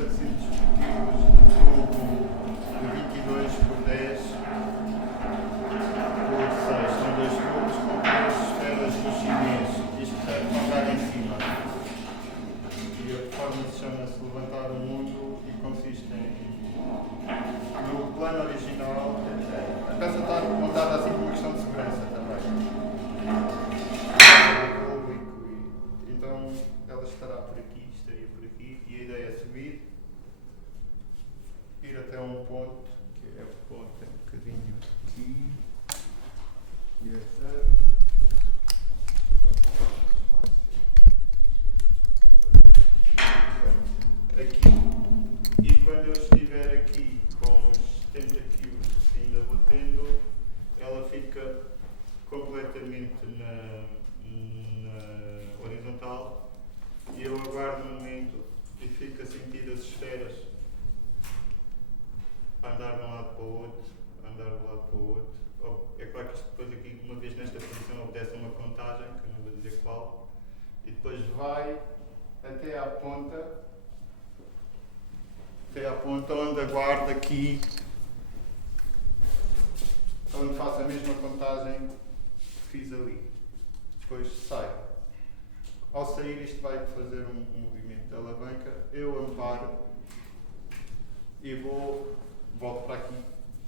700 quilos de tubo de 22 por 10 por 6. São dois tubos com duas esferas do chinês. Isto serve para andar em cima. E a performance chama-se Levantar o Mundo e consiste em... No plano original, a peça está montada assim por uma questão de segurança também. Então ela estará por aqui, estaria por aqui, e a ideia é subir, ir até um ponto, que é o ponto um bocadinho aqui, e até aqui. E quando eu estiver aqui com os 70 kg que ainda vou tendo, ela fica completamente na horizontal e eu aguardo um momento e fico a sentir as esferas andar de um lado para o outro, andar de um lado para o outro. É claro que isto depois aqui, uma vez nesta posição, obedece a uma contagem, que eu não vou dizer qual, e depois vai até à ponta onde aguardo aqui, onde faço a mesma contagem que fiz ali. Depois sai. Ao sair isto vai fazer um movimento de alavanca, eu amparo e volto para aqui.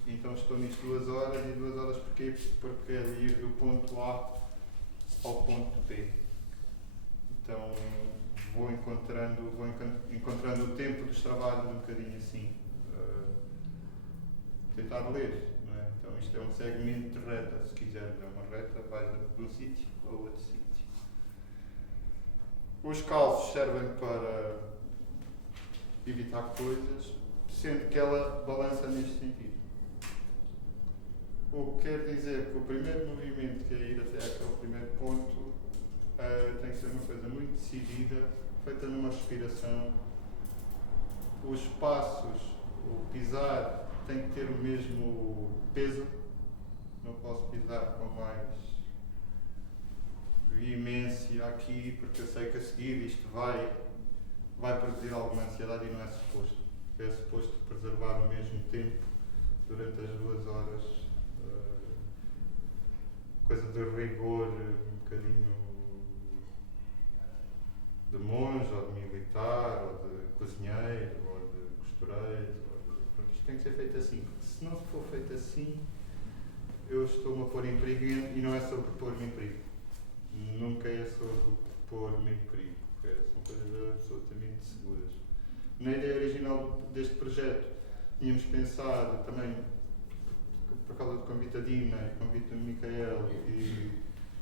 Então estou nisto 2 horas, e 2 horas porquê? Porque é de ir do ponto A ao ponto B. Então vou encontrando o tempo dos trabalhos um bocadinho assim. Tentar ler, não é? Então isto é um segmento de reta, se quisermos é uma reta, vai de um sítio ao outro sítio. Os calços servem para evitar coisas, sendo que ela balança neste sentido. O que quer dizer que o primeiro movimento, que é ir até aquele primeiro ponto, tem que ser uma coisa muito decidida, feita numa respiração. Os passos, o pisar, tem que ter o mesmo peso. Não posso pisar com mais veemência aqui, porque eu sei que a seguir isto vai produzir alguma ansiedade e não é suposto. É suposto preservar o mesmo tempo durante as 2 horas. Coisa de rigor, um bocadinho de monge, ou de militar, ou de cozinheiro, ou de costureiro. Isto tem que ser feito assim, porque se não for feito assim, eu estou-me a pôr em perigo, e não é sobre pôr-me em perigo. Nunca é sobre pôr-me em perigo, porque são coisas absolutamente seguras. Na ideia original deste projeto, tínhamos pensado também, por causa do convite da Dina e do convite do Micael e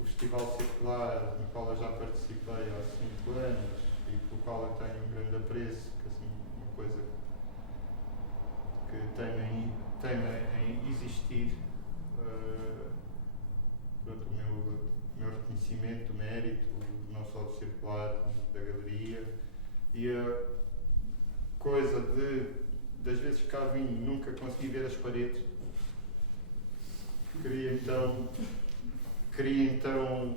o Festival Circular, no qual eu já participei há 5 anos e pelo qual eu tenho um grande apreço, que assim, uma coisa que teima em existir, pronto, o meu reconhecimento, o mérito, não só do Circular, da Galeria, e a coisa das vezes que cá vim nunca consegui ver as paredes. Queria então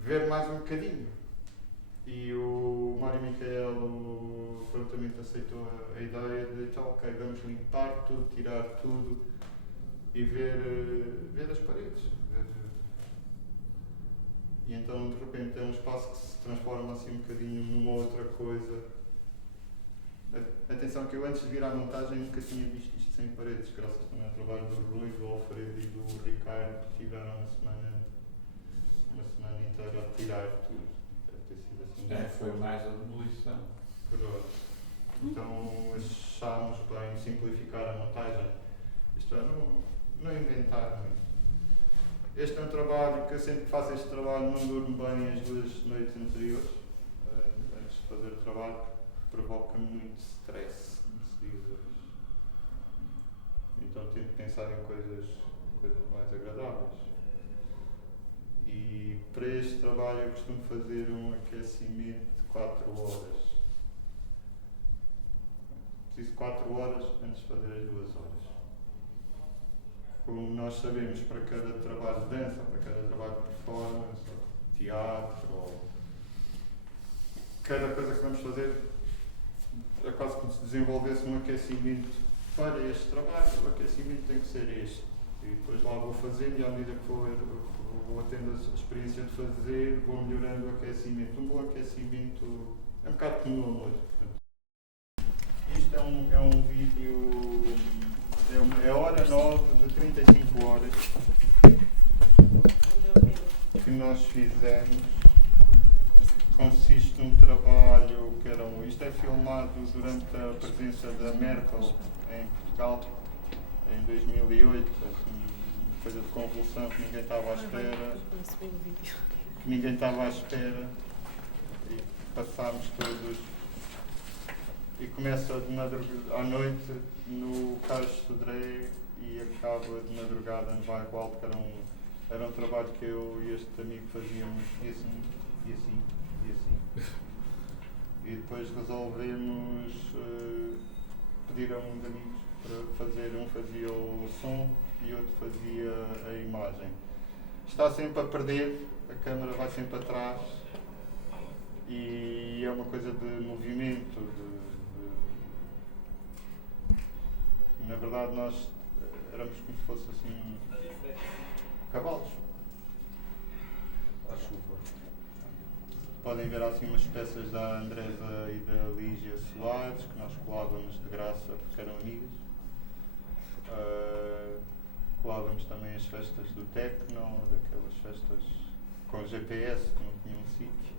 ver mais um bocadinho. E o Mário Micael prontamente aceitou a ideia de então, ok, vamos limpar tudo, tirar tudo e ver as paredes. E então de repente é um espaço que se transforma assim um bocadinho numa outra coisa. Atenção que eu antes de vir à montagem nunca tinha visto isto sem paredes, graças também ao trabalho do Rui, do Alfredo e do Ricardo, que tiveram uma semana inteira a tirar tudo. Deve ter sido assim. Foi mais a demolição. Pronto. Então achámos bem simplificar a montagem. Isto é, não inventar muito. Este é um trabalho que eu sempre que faço este trabalho não durmo bem as 2 noites anteriores, antes de fazer o trabalho, provoca-me muito stress, como se diz hoje. Então tento pensar em coisas mais agradáveis. E para este trabalho eu costumo fazer um aquecimento de 4 horas. Preciso 4 horas antes de fazer as 2 horas. Como nós sabemos, para cada trabalho de dança, para cada trabalho de performance, ou teatro, ou cada coisa que vamos fazer, quase como se desenvolvesse um aquecimento para este trabalho. O aquecimento tem que ser este. E depois lá vou fazendo e à medida que vou tendo a experiência de fazer, vou melhorando o aquecimento. Um bom aquecimento é um bocado como no amor. Isto é um vídeo, é hora 9 de 35 horas que nós fizemos. Consiste num trabalho que isto é filmado durante a presença da Merkel em Portugal, em 2008, assim, coisa de convulsão que ninguém estava à espera. Que ninguém estava à espera. E passámos todos. E começa de madrugada, à noite no Carlos de Sodré e acaba de madrugada no Bairro Alto, que era um trabalho que eu e este amigo fazíamos e assim, e assim, e assim. E depois resolvemos pedir a um de amigos para fazer, um fazia o som e outro fazia a imagem. Está sempre a perder, a câmara vai sempre atrás e é uma coisa de movimento, na verdade nós éramos como se fosse assim cavalos à chuva. Podem ver assim umas peças da Andresa e da Lígia Soares que nós colávamos de graça porque eram amigas. Colávamos também as festas do Tecno, daquelas festas com GPS que não tinham sítio.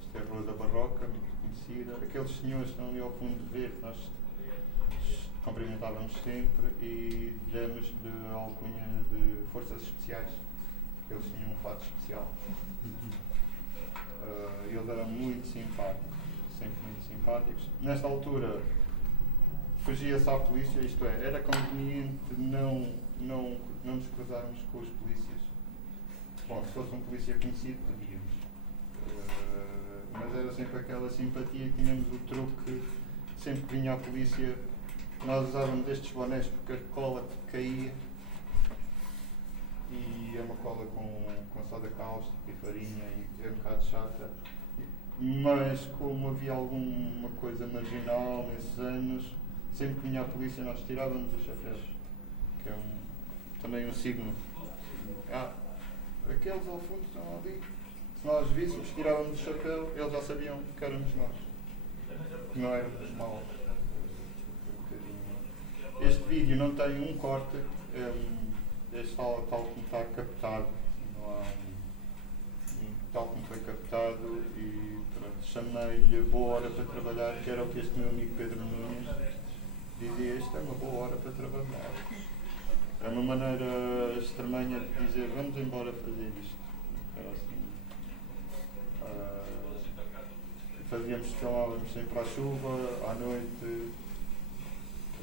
Isto é a Rua da Barroca, muito conhecida. Aqueles senhores que estão ali ao fundo de verde, nós cumprimentávamos sempre e demos-lhe a alcunha de forças especiais, porque eles tinham um fato especial. Eles eram muito simpáticos, sempre muito simpáticos. Nesta altura fugia-se à polícia, isto é, era conveniente não nos cruzarmos com os polícias. Bom, se fosse um polícia conhecido, podíamos. Mas era sempre aquela simpatia, tínhamos o truque, sempre que vinha a polícia, nós usávamos estes bonés porque a cola caía. E é uma cola com soda cáustica e farinha e é um bocado chata. Mas como havia alguma coisa marginal nesses anos, sempre que vinha a polícia nós tirávamos os chapéus, que é também um signo. Aqueles ao fundo estão ali. Se nós víssemos, tirávamos o chapéu, eles já sabiam que éramos nós. Que não éramos mal. Este vídeo não tem um corte, este tal como está captado, não há tal como foi captado e pronto, chamei-lhe boa hora para trabalhar, que era o que este meu amigo Pedro Nunes dizia, isto é uma boa hora para trabalhar. É uma maneira estranha de dizer, vamos embora fazer isto. Era assim, filmávamos sempre à chuva, à noite.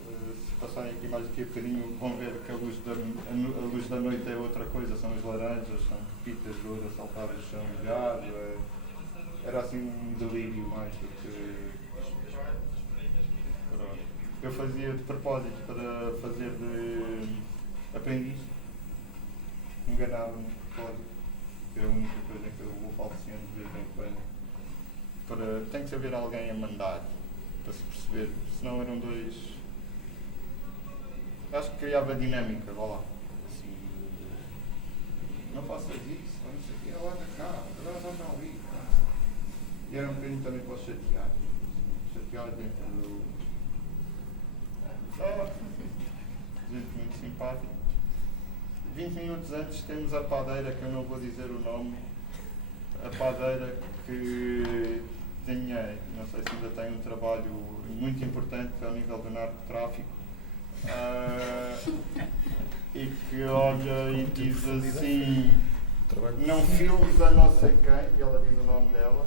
Se passarem aqui mais aqui a bocadinho, vão ver que a luz da noite é outra coisa, são as laranjas, são pepitas de ouro a saltar no chão molhado. Era assim um delírio mais do que. Eu fazia de propósito para fazer de aprendiz, enganava-me de propósito, é a única coisa que eu vou falseando de vez em quando. Tem que saber alguém a mandar, para se perceber, senão eram dois. Acho que criava dinâmica, vá lá. Assim, não faças isso, não sei o quê, olha cá, agora não ali. E era um bocadinho também para os chatear. Chatear dentro do. Gente muito simpática. 20 minutos antes temos a padeira, que eu não vou dizer o nome. A padeira que tinha, não sei se ainda tem um trabalho muito importante ao nível do narcotráfico. E que olha e diz assim, não filmes a não sei quem, e ela diz o nome dela,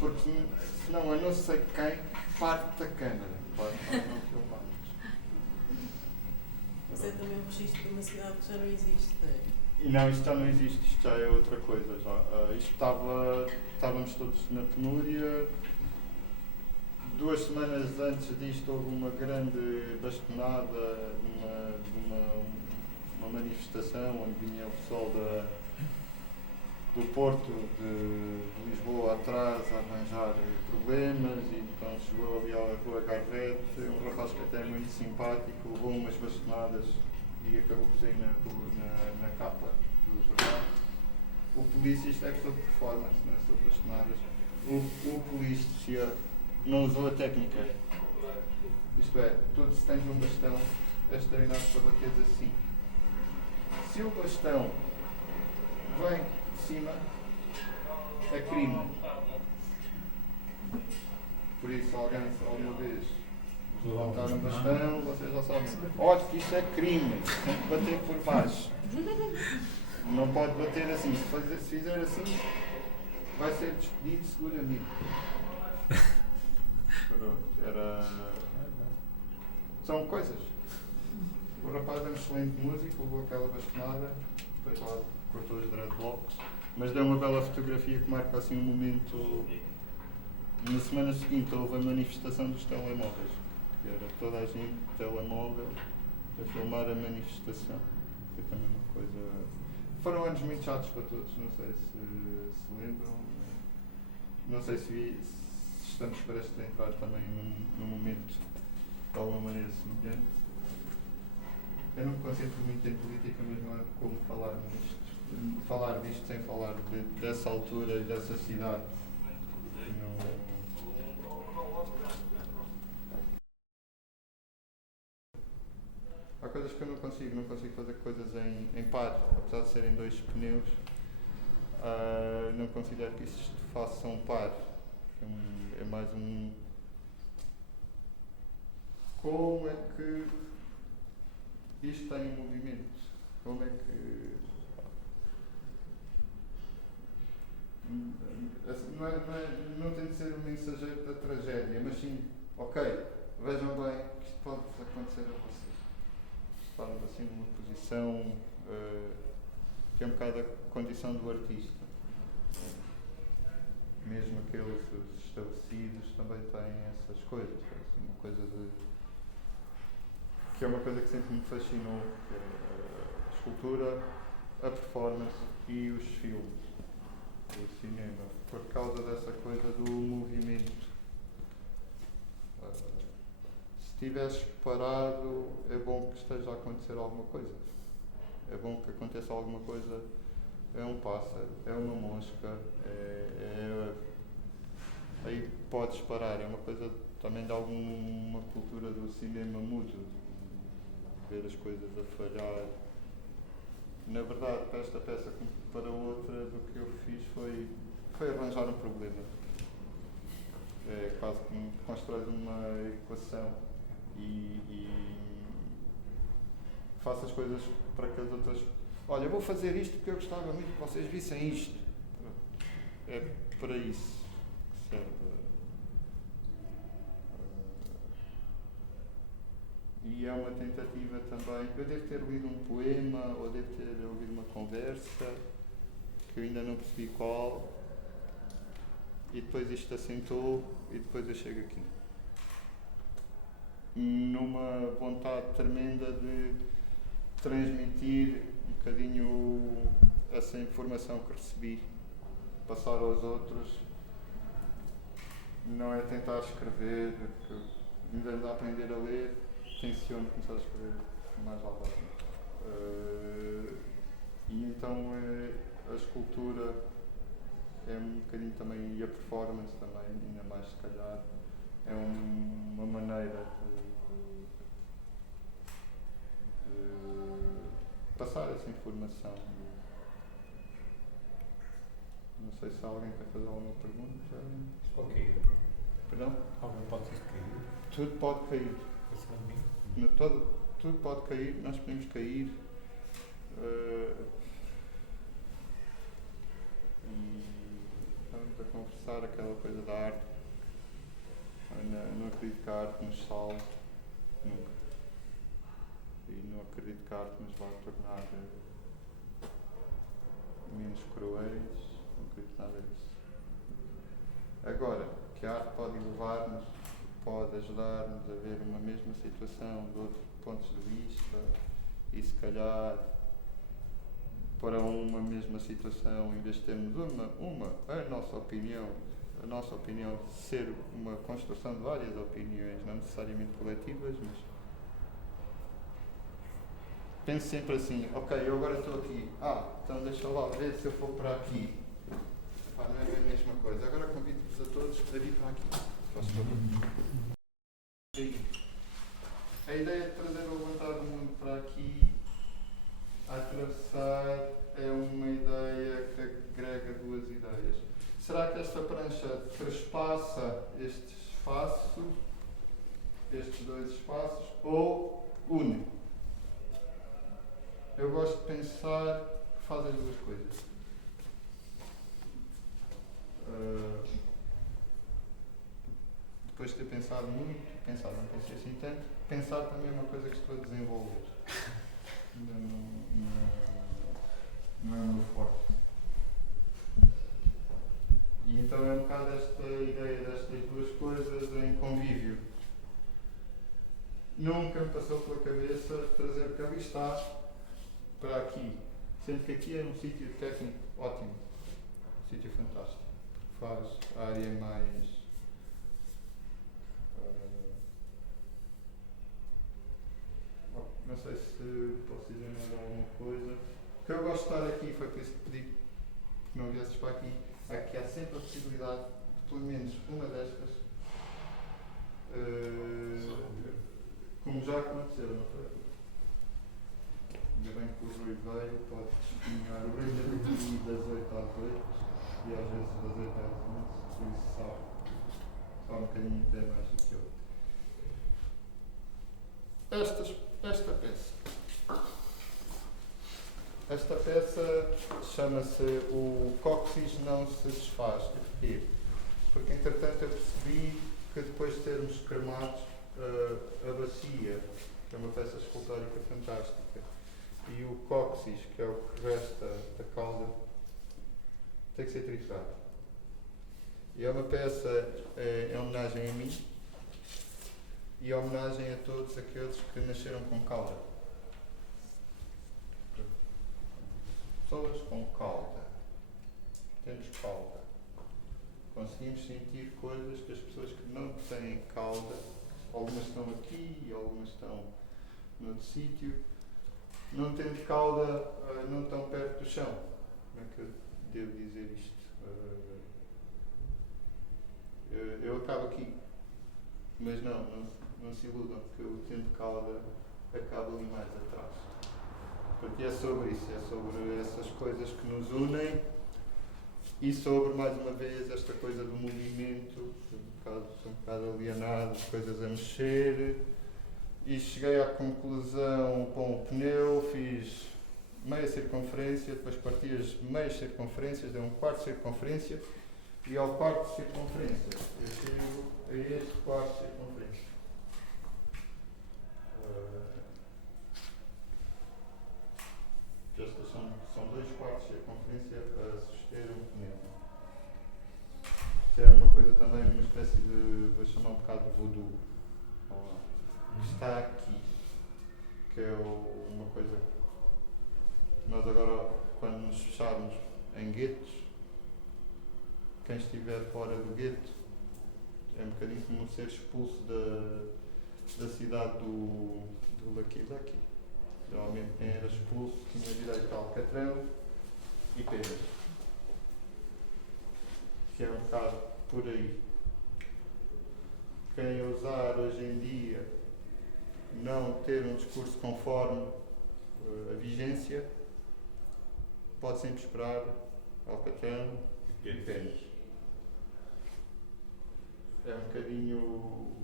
porque senão a não sei quem parte da câmara, para não filmarmos. Mas é também um registro de uma cidade que já não existe, não é? Não, isto já não existe, isto já é outra coisa. Estávamos todos na penúria. 2 semanas antes disto houve uma grande bastonada numa manifestação onde vinha o pessoal do Porto, de Lisboa, atrás a arranjar problemas e então chegou ali à rua Garrett, um rapaz que até é muito simpático, levou umas bastonadas e acabou por sair na capa do jornal. O polícia, isto é sobre performance, não é sobre bastonadas, o polícia não usou a técnica. Isto é, tu se tens um bastão, és treinado para bateres assim. Se o bastão vem de cima, é crime. Por isso, alguém, se alguma vez levantar um bastão, vocês já sabem. Olha que isto é crime, tem que bater por baixo. Não pode bater assim. Se fizer assim, vai ser despedido seguramente. São coisas. O rapaz é um excelente músico, levou aquela bastonada, depois lá cortou os dreadlocks, mas deu uma bela fotografia que marca assim um momento. Na semana seguinte houve a manifestação dos telemóveis, que era toda a gente de telemóvel a filmar a manifestação. Foi também uma coisa. Foram anos muito chatos para todos, não sei se lembram. Não sei se estamos prestes a entrar também num momento de alguma maneira semelhante. Eu não me concentro muito em política, mas não é como falar disto sem falar dessa altura e dessa cidade. Há coisas que eu não consigo fazer coisas em par, apesar de serem dois pneus. Não considero que isso faça um par. É mais um. Como é que isto está em movimento? Como é que. Não tem de ser um mensageiro da tragédia, mas sim, ok, vejam bem que isto pode acontecer a vocês. Estamos assim numa posição que é um bocado a condição do artista. Mesmo aqueles estabelecidos também têm essas coisas. Assim, uma coisa que é uma coisa que sempre me fascinou, que é a escultura, a performance e os filmes, o cinema, por causa dessa coisa do movimento. Se estiveres parado, é bom que esteja a acontecer alguma coisa. É bom que aconteça alguma coisa. É um pássaro, é uma mosca, aí podes parar. É uma coisa também de alguma cultura do cinema mudo, ver as coisas a falhar. Na verdade, para esta peça como para outra, do que eu fiz foi arranjar um problema. É quase como constróis uma equação e faço as coisas para que as outras. Olha, eu vou fazer isto porque eu gostava muito que vocês vissem isto. É para isso que serve. E é uma tentativa também. Eu devo ter lido um poema ou devo ter ouvido uma conversa que eu ainda não percebi qual. E depois isto assentou e depois eu chego aqui. Numa vontade tremenda de transmitir um bocadinho essa informação que recebi, passar aos outros. Não é tentar escrever, porque ainda ando a aprender a ler, tenciono começar a escrever mais lá abaixo. E então a escultura é um bocadinho também, e a performance também, ainda mais se calhar, é uma maneira de passar essa informação. Não sei se alguém quer fazer alguma pergunta. Ok. Perdão? Alguém pode cair? Tudo pode cair. Tudo pode cair, nós podemos cair. E estamos a conversar aquela coisa da arte. Não acredito que a arte nos salve, nunca. E não acredito que a arte nos vá tornar menos cruéis, não acredito nada disso. Agora, que a arte pode levar-nos, pode ajudar-nos a ver uma mesma situação de outros pontos de vista e se calhar para uma mesma situação, em vez de termos a nossa opinião ser uma construção de várias opiniões, não necessariamente coletivas, mas pense sempre assim, ok, eu agora estou aqui, então deixa lá ver se eu for para aqui. Não é bem a mesma coisa. Agora convido-vos a todos a vir para aqui. Faz favor. A ideia de trazer o levantar do mundo para aqui, a atravessar, é uma ideia que agrega duas ideias. Será que esta prancha trespassa este espaço, estes dois espaços, ou une? Eu gosto de pensar que faz as duas coisas. Depois de ter pensado muito, não pensei assim tanto, pensar também é uma coisa que estou a desenvolver. Ainda não é o meu forte. E então é um bocado esta ideia destas duas coisas em convívio. Nunca me passou pela cabeça trazer o que ali está para aqui. Sendo que aqui é um sítio técnico ótimo. Um sítio fantástico. Faz a área mais... não sei se posso dizer mais alguma coisa. O que eu gosto de estar aqui, foi por isso que pedi que não viesses para aqui. Aqui há sempre a possibilidade de pelo menos uma destas, como já aconteceu, não foi? Ainda bem que o Rui veio, pode testemunhar. O Rui esteve aqui das 8 às 8 e às vezes das 8 às 11, por isso sabe um bocadinho até mais do que eu. Esta peça chama-se O Cóccix Não Se Desfaz. Porquê? Porque entretanto eu percebi que depois de termos cremado a bacia, que é uma peça escultórica fantástica, e o cóccix, que é o que resta da cauda, tem que ser triturado. E é uma peça em homenagem a mim e em homenagem a todos aqueles que nasceram com cauda. Pessoas com cauda. Temos cauda. Conseguimos sentir coisas que as pessoas que não têm cauda, algumas estão aqui, algumas estão noutro sítio, não tendo cauda, não estão perto do chão. Como é que eu devo dizer isto? Eu acabo aqui, mas não se iludam, que eu tendo cauda acabo ali mais atrás. Porque é sobre isso, é sobre essas coisas que nos unem e sobre, mais uma vez, esta coisa do movimento, sou um bocado alienado, coisas a mexer, e cheguei à conclusão, bom, o pneu, fiz meia circunferência, depois parti as meias circunferências, deu um quarto de circunferência, e ao quarto de circunferência eu chego a este quarto de circunferência. Estes são 2 quartos de circunferência a suster um pneu. Isto é uma coisa também, uma espécie de, vou chamar um bocado de voodoo, que está aqui, que é uma coisa que nós agora, quando nos fecharmos em guetos, quem estiver fora do gueto é um bocadinho como ser expulso da cidade do Lucky Lucky. Geralmente quem era expulso tinha direito a alcatrão e penas. Que é um bocado por aí. Quem ousar hoje em dia não ter um discurso conforme a vigência, pode sempre esperar alcatrão e penas. É um bocadinho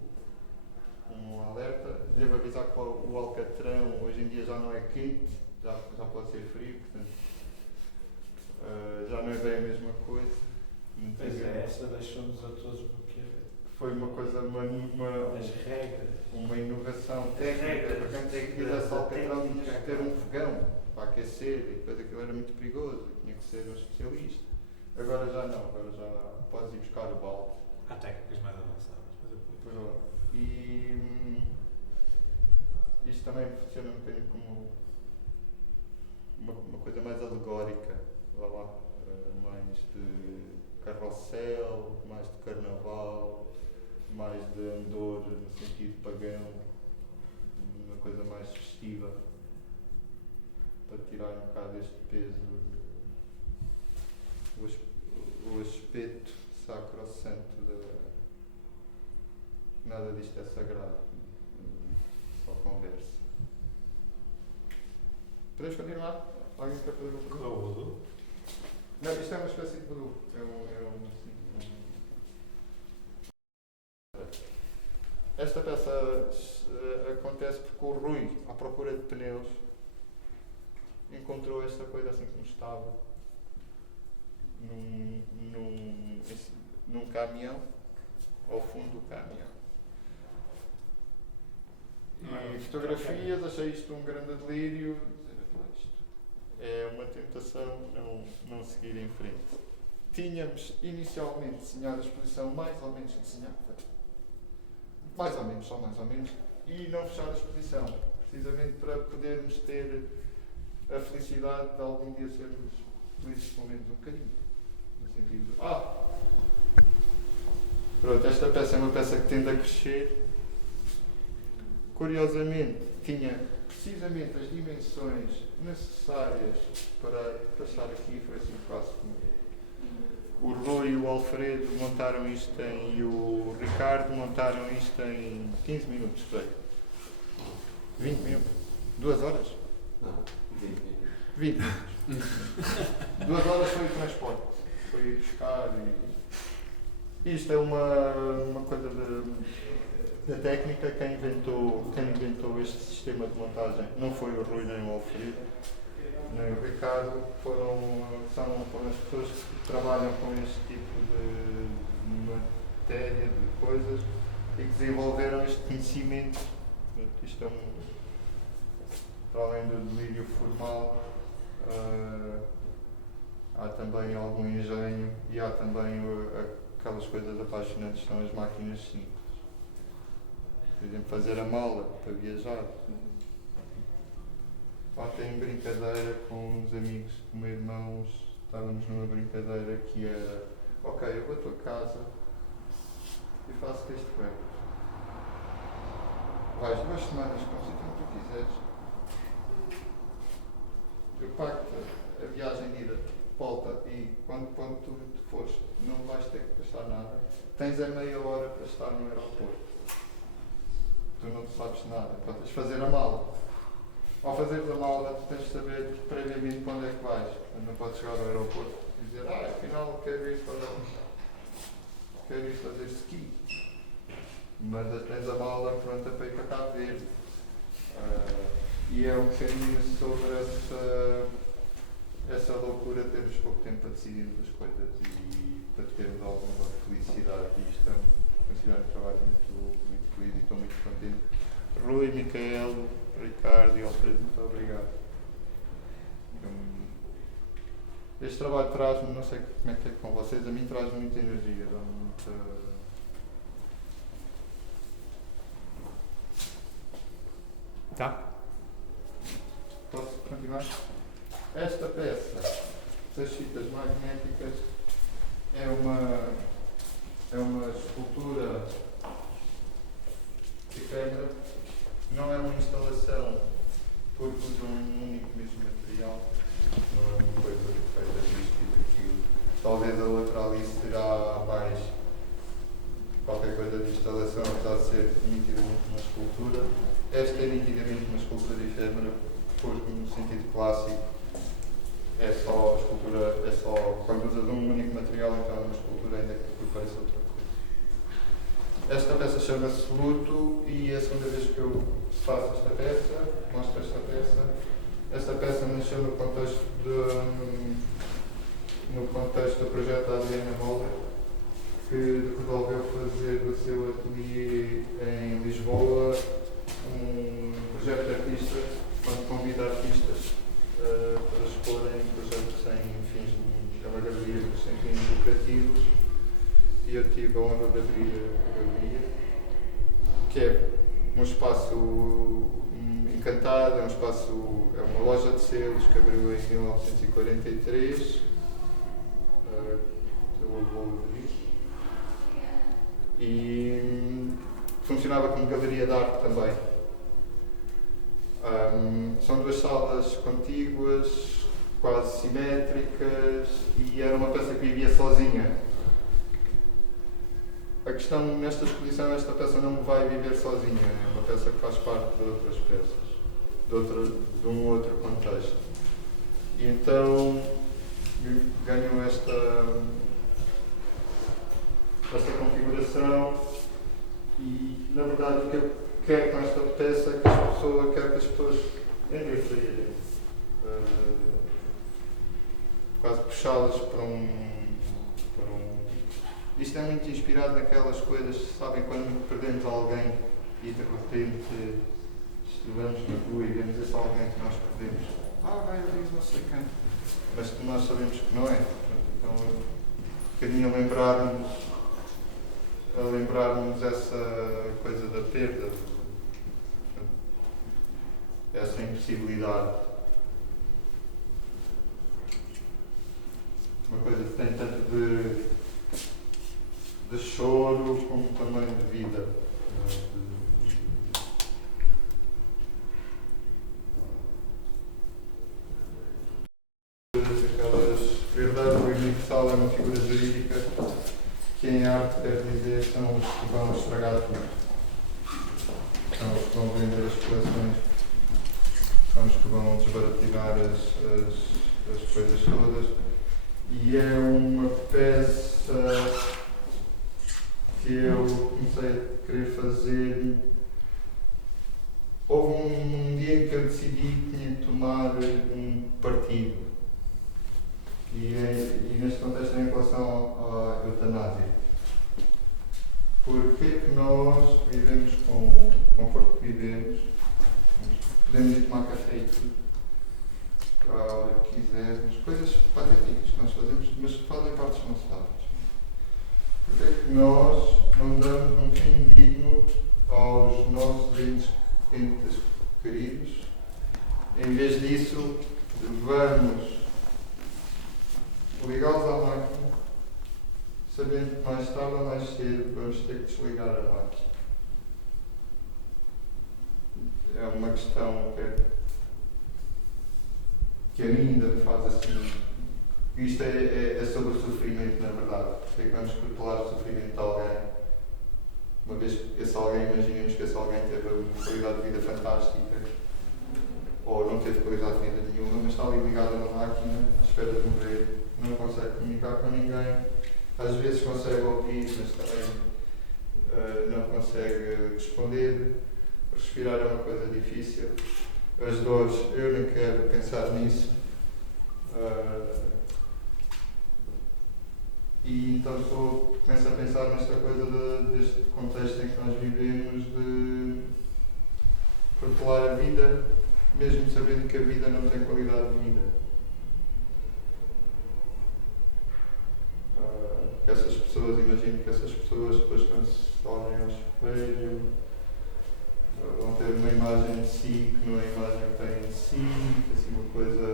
um alerta. Devo avisar que o alcatrão hoje em dia já não é quente, já pode ser frio, portanto já não é bem a mesma coisa. Pois é, essa deixou-nos a todos bloqueados. Foi uma coisa, As regras. uma inovação técnica, para quem quisesse alcatrão tinha que ter um fogão para aquecer, e depois aquilo era muito perigoso, tinha que ser um especialista. Agora já não, agora já podes ir buscar o balde. Há técnicas mais avançadas, mas eu Pronto. E isto também funciona um bocadinho como uma coisa mais alegórica, mais de carrossel, mais de carnaval, mais de andor no sentido pagão, uma coisa mais festiva, para tirar um bocado este peso, o aspecto sacrosanto da. Nada disto é sagrado, só conversa. Podemos continuar? Alguém quer fazer uma pergunta? Não, o voodoo? Não, isto é uma espécie de voodoo. Esta peça acontece porque o Rui, à procura de pneus, encontrou esta coisa assim como estava num caminhão, ao fundo do caminhão. E fotografias, achei isto um grande delírio. Isto é uma tentação não seguir em frente. Tínhamos inicialmente desenhado a exposição mais ou menos desenhada, mais ou menos, só mais ou menos, e não fechar a exposição, precisamente para podermos ter a felicidade de algum dia sermos felizes pelo menos um bocadinho. No sentido pronto, esta peça é uma peça que tende a crescer. Curiosamente, tinha precisamente as dimensões necessárias para estar aqui, foi assim quase como o Rui e o Alfredo montaram isto e o Ricardo montaram isto em 15 minutos, foi? 20 minutos? 2 horas? Não, 20 minutos. 2 horas foi o transporte, foi ir buscar e... Isto é uma coisa da técnica. Quem inventou este sistema de montagem não foi o Rui nem o Alfredo, nem o Ricardo, são as pessoas que trabalham com este tipo de matéria, de coisas, e que desenvolveram este conhecimento. Isto é para além do delírio formal, há também algum engenho e há também aquelas coisas apaixonantes que são as máquinas simples. Por exemplo, fazer a mala para viajar. Ontem, brincadeira com uns amigos, com meus irmãos, estávamos numa brincadeira que era: ok, eu vou à tua casa e faço-te este coelho. Vais 2 semanas com o sítio onde tu quiseres. Eu pago-te a viagem de ida, volta, e quando tu fores, não vais ter que gastar nada. Tens a meia hora para estar no aeroporto. Tu não sabes nada, podes fazer a mala. Ao fazeres a mala, tu tens de saber previamente para onde é que vais. Não podes chegar ao aeroporto e dizer: afinal quero ir fazer ski. Mas tens a mala pronta para ir para Cabo Verde. E é um bocadinho sobre essa loucura de termos pouco tempo para decidirmos as coisas e para termos alguma felicidade. E isto é considerado um trabalho muito feliz e estou muito contente. Rui, Micael, Ricardo e Alfredo, muito obrigado. Este trabalho traz-me, não sei como é que é com vocês, a mim traz-me muita energia, dá-me muita... Tá? Posso continuar? Esta peça das fitas magnéticas é uma escultura efêmera, não é uma instalação porque usa um único mesmo material, não é uma coisa feita disto e daquilo. Talvez a outra ali será mais qualquer coisa de instalação, apesar de ser nitidamente uma escultura. Esta é nitidamente uma escultura efêmera, porque no sentido clássico é só a escultura, é só quando usas um único material, então é uma escultura, ainda que pareça outra coisa. Esta peça chama-se Luto e é a segunda vez que eu faço esta peça, mostro esta peça. Esta peça nasceu no contexto do projeto da Adriana Moller, que resolveu fazer do seu ateliê em Lisboa um projeto de artistas, onde convida artistas para exporem projetos sem fins, é uma galeria sem fins lucrativos, e eu tive a honra de abrir a galeria, que é um espaço Encantado, é um espaço, é uma loja de selos que abriu em 1943. Eu vou abrir. E funcionava como galeria de arte também. São duas salas contíguas, quase simétricas, e era uma peça que vivia sozinha. A questão nesta exposição, esta peça não vai viver sozinha, é uma peça que faz parte de outras peças, de um outro contexto. E então ganham esta configuração e, na verdade, o que eu quero com esta peça é que as pessoas entrem por aí dentro. Quase puxá-las para um. Isto é muito inspirado naquelas coisas, sabem, quando perdemos alguém e de repente estamos na rua e vemos esse alguém que nós perdemos. Vai ali não sei quem. Mas que nós sabemos que não é. Então, um bocadinho a lembrarmos essa coisa da perda, essa impossibilidade. Uma coisa que tem tanto de choro como também de vida. Verdade universal é uma figura jurídica que em arte quer dizer que são os que vão estragar tudo. São os que vão vender as coleções, são os que vão desbaratinar as coisas todas. E é uma peça que eu comecei a querer fazer. Houve um dia em que eu decidi que tinha que tomar um partido. E neste contexto em relação à eutanásia. Porque que nós vivemos com o conforto que vivemos, podemos ir tomar café e tudo, à hora que quisermos, coisas patéticas que nós fazemos, mas que fazem parte dos nossos hábitos. Porque que nós não damos um fim digno aos nossos entes queridos? Em vez disso, vamos ligá-los à máquina, sabendo que mais tarde ou mais cedo vamos ter que desligar a máquina. É uma questão que ainda me faz assim. Isto é sobre o sofrimento, na verdade. Porque vamos protelar o sofrimento de alguém. Uma vez que esse alguém, imaginemos que esse alguém teve uma qualidade de vida fantástica, ou não teve qualidade de vida nenhuma, mas está ali ligado a uma máquina, à espera de morrer, não consegue comunicar com ninguém, às vezes consegue ouvir, mas também não consegue responder. Respirar é uma coisa difícil. As dores, eu nem quero pensar nisso. E então começo a pensar nesta coisa deste contexto em que nós vivemos, de protelar a vida, mesmo sabendo que a vida não tem qualidade de vida. Essas pessoas, imagino que essas pessoas depois quando se olhem ao espelho vão ter uma imagem de si que não é a imagem que têm de si, assim uma coisa.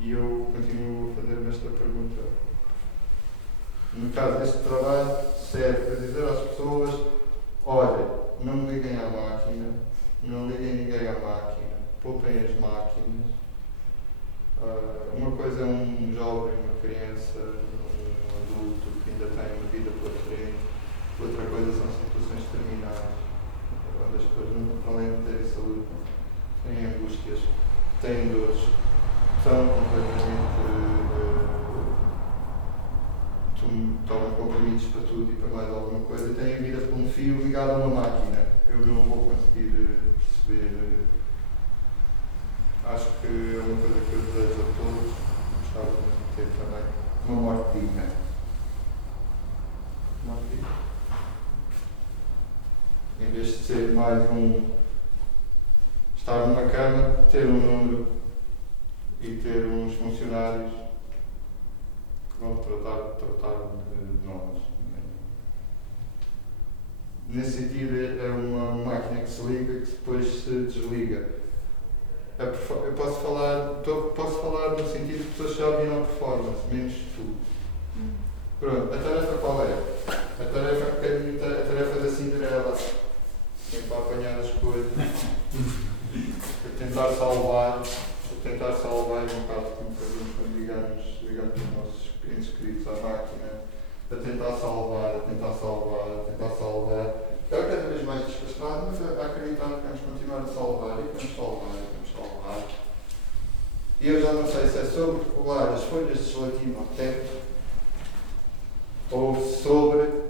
E eu continuo a fazer-me esta pergunta. No caso deste trabalho, serve para dizer às pessoas: olha, não liguem à máquina, não liguem ninguém à máquina, poupem as máquinas. Uma coisa é um jovem, uma criança, um adulto que ainda tem uma vida pela frente, outra coisa são situações terminais, onde as pessoas, além de terem saúde, têm angústias, têm dores, são completamente. Tomam comprimidos para tudo e para mais alguma coisa e têm a vida por um fio ligado a uma máquina. Eu não vou conseguir perceber. Acho que é uma coisa que eu desejo a todos. Gostava de ter também uma morte digna. Morte digna. Em vez de ser mais estar numa cama, ter um número e ter uns funcionários que vão tratar de nós. Nesse sentido, é uma máquina que se liga que depois se desliga. Eu posso falar no sentido que pessoas já viram a performance, menos tu. Pronto, a tarefa qual é? A tarefa da Cinderela. Tem para apanhar as coisas, tentar salvar é um bocado como fazemos quando ligamos os nossos entes queridos à máquina, a tentar salvar. Eu cada vez mais desgastado, mas a acreditar que vamos continuar a salvar e vamos salvar. E eu já não sei se é sobre colar as folhas de gelatina ao teto ou sobre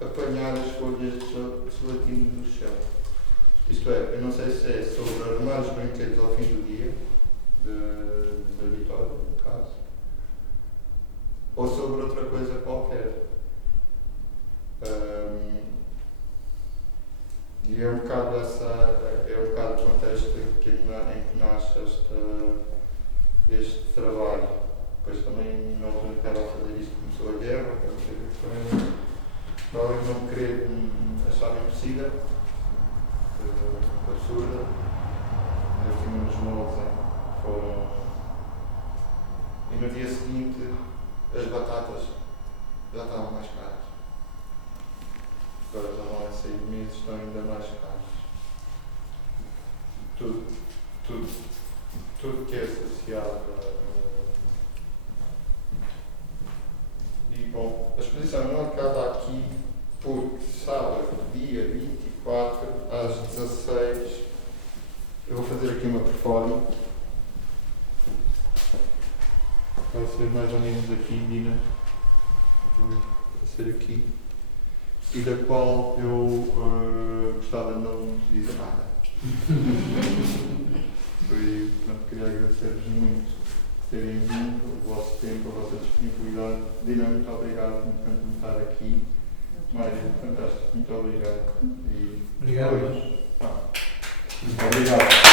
apanhar as folhas de gelatina do chão. Isto é, eu não sei se é sobre arrumar os brinquedos ao fim do dia, da Vitória, no caso, ou sobre outra coisa qualquer. E é um bocado o contexto em que nasce este trabalho. Depois também, na altura que estava a fazer isto, começou a guerra, para além de não querer achar impossível, absurda, ainda tinha uns moldes foram. E no dia seguinte as batatas já estavam mais caras. Agora já não há 6 meses, estão ainda mais caros. Tudo que é associado E bom, a exposição não acaba aqui porque sábado, dia 24, às 16, eu vou fazer aqui uma performance. Vai ser mais ou menos aqui, Dina. Vai ser aqui. E da qual eu gostava de não dizer nada. Queria agradecer-vos muito por terem vindo, o vosso tempo, a vossa disponibilidade. Dina, muito obrigado por me estar aqui. Mário, fantástico, muito obrigado. Obrigado. Obrigado.